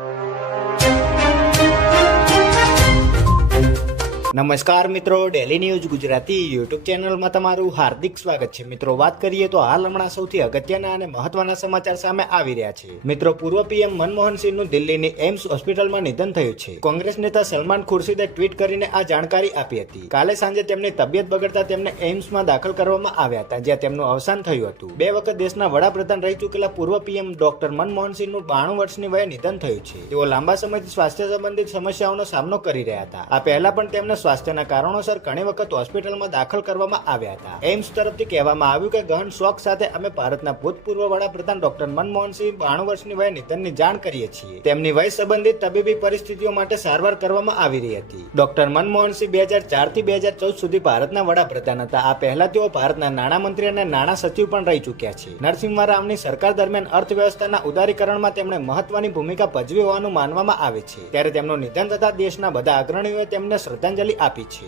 you. નમસ્કાર મિત્રો daily news Gujarati YouTube ચેનલમાં તમારું હાર્દિક સ્વાગત છે. મિત્રો, વાત કરીએ તો હાલ હમણાં સૌથી અગત્યના અને મહત્વના સમાચાર સામે આવી રહ્યા છે. મિત્રો, પૂર્વ પીએમ મનમોહન સિંહનું દિલ્હીની એમ્સ હોસ્પિટલમાં નિધન થયું છે. કોંગ્રેસ નેતા સલમાન ખુરશીદે ટ્વીટ કરીને આ જાણકારી આપી હતી. કાલે સાંજે તેમની તબિયત બગડતા તેમને એમ્સમાં દાખલ કરવામાં આવ્યા હતા, જ્યાં તેમનું અવસાન થયું હતું. બે વખત દેશના વડાપ્રધાન રહી ચૂકેલા પૂર્વ પીએમ ડોક્ટર મનમોહન સિંહનું બાણું વર્ષની વયે નિધન થયું છે. તેઓ લાંબા સમયથી સ્વાસ્થ્ય સંબંધિત સમસ્યાઓનો સામનો કરી રહ્યા હતા. આ પહેલા પણ તેમને સ્વાસ્થ્યના કારણોસર ઘણી વખત હોસ્પિટલમાં દાખલ કરવામાં આવ્યા હતા. એમ્સ તરફથી કહેવામાં આવ્યું કે ગહન શોક સાથે અમે ભારતના ભૂતપૂર્વ વડાપ્રધાન ડોક્ટર મનમોહનસિંહ બાણું વર્ષની વય નિધનની જાણ કરીએ છીએ. તેમની વય સંબંધિત તબીબી પરિસ્થિતિઓ માટે સારવાર કરવામાં આવી રહી હતી. ડોક્ટર મનમોહનસિંહ બે હજાર ચારથી બે હજાર ચૌદ સુધી ભારતના વડાપ્રધાન હતા. આ પહેલા તેઓ ભારતના નાણામંત્રી અને નાણાં સચિવ પણ રહી ચૂક્યા છે. નરસિંહ રાવની સરકાર દરમિયાન અર્થવ્યવસ્થાના ઉદારીકરણમાં તેમણે મહત્વની ભૂમિકા ભજવી હોવાનું માનવામાં આવે છે. ત્યારે તેમનું નિધન થતા દેશના બધા અગ્રણીઓએ તેમને શ્રદ્ધાંજલિ આપી છે.